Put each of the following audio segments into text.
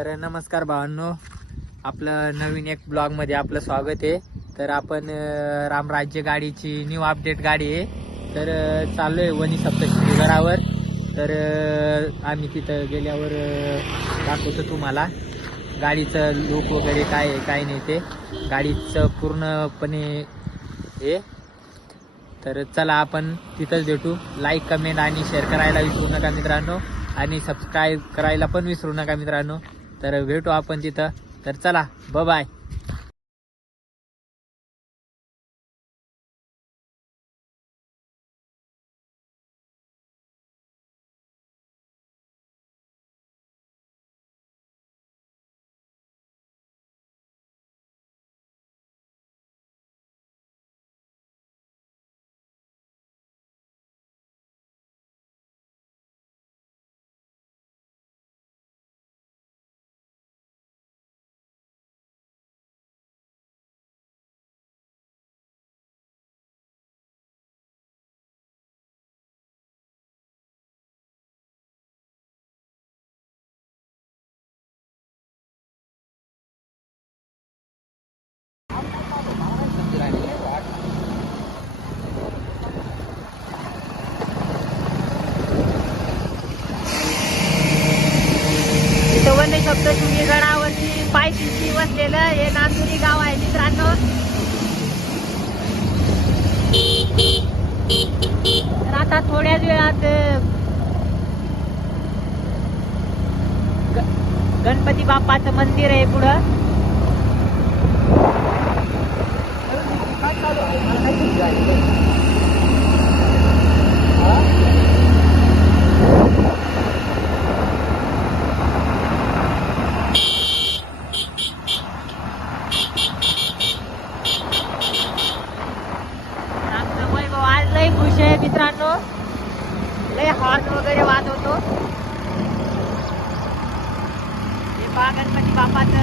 तर नमस्कार भावांनो. आपलं नवीन एक ब्लॉगमध्ये आपलं स्वागत आहे. तर आपण रामराज्य गाडीची न्यू अपडेट गाडी आहे. तर अं, चाललोय वनी सप्तशृंगी गडावर तर आम्ही तिथं गेल्यावर दाखवतो तुम्हाला. गाडीचं लुक वगैरे काय आहे काय नाही ते. गाडीचं पूर्णपणे हे. तर चला आपण तिथंच भेटू. लाईक कमेंट आणि शेअर करायला विसरू नका मित्रांनो. आणि सबस्क्राईब करायला पण विसरू नका मित्रांनो. तर भेटू आपण तिथं. तर चला ब बाय वसलेलं हे नांदुरी गाव आहे मित्रांनो. तर आता थोड्याच वेळात ग- गणपती बाप्पाचं मंदिर आहे पुढं. आमचं आहे मित्रांनो। लय हॉर्न वगैरे वाजवतो हे पहा गणपती बापाचं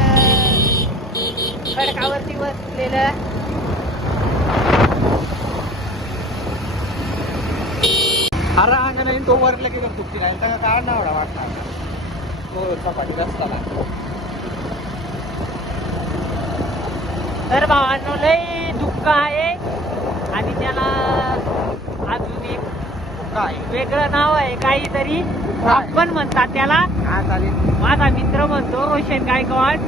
खडकावरती बसलेलं अरे तो वरला की फुटती नाही त्याला काय एवढा वाटला तो सपाटी रस्ता तर भावांनो लय दुःख आहे आणि त्याला अजून एक काय वेगळं नाव आहे काहीतरी आपण म्हणतात त्याला हा माझा मित्र म्हणतो रोशन गायकवाड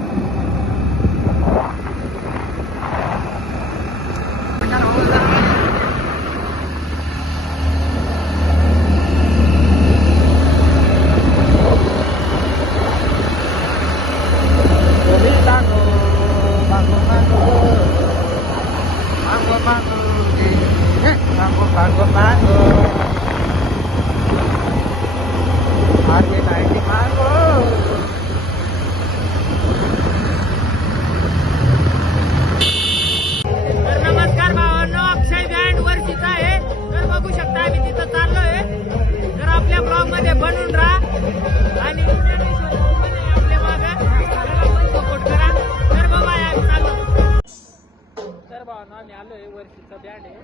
तुम्ही सांगो मागो भावांनो आम्ही आलोय वर्षीचा बँड आहे.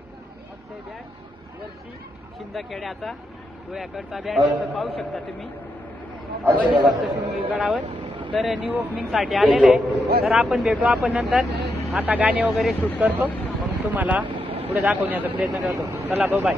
अक्षय बँड वर्षी शिंदखेड्याचा. आहे तर पाहू शकता तुम्ही. गडावर. तर न्यू ओपनिंगसाठी आलेले आहे. तर आपण भेटू आपण नंतर. आता गाणे वगैरे शूट करतो. मग तुम्हाला पुढे दाखवण्याचा प्रयत्न करतो. चला बाय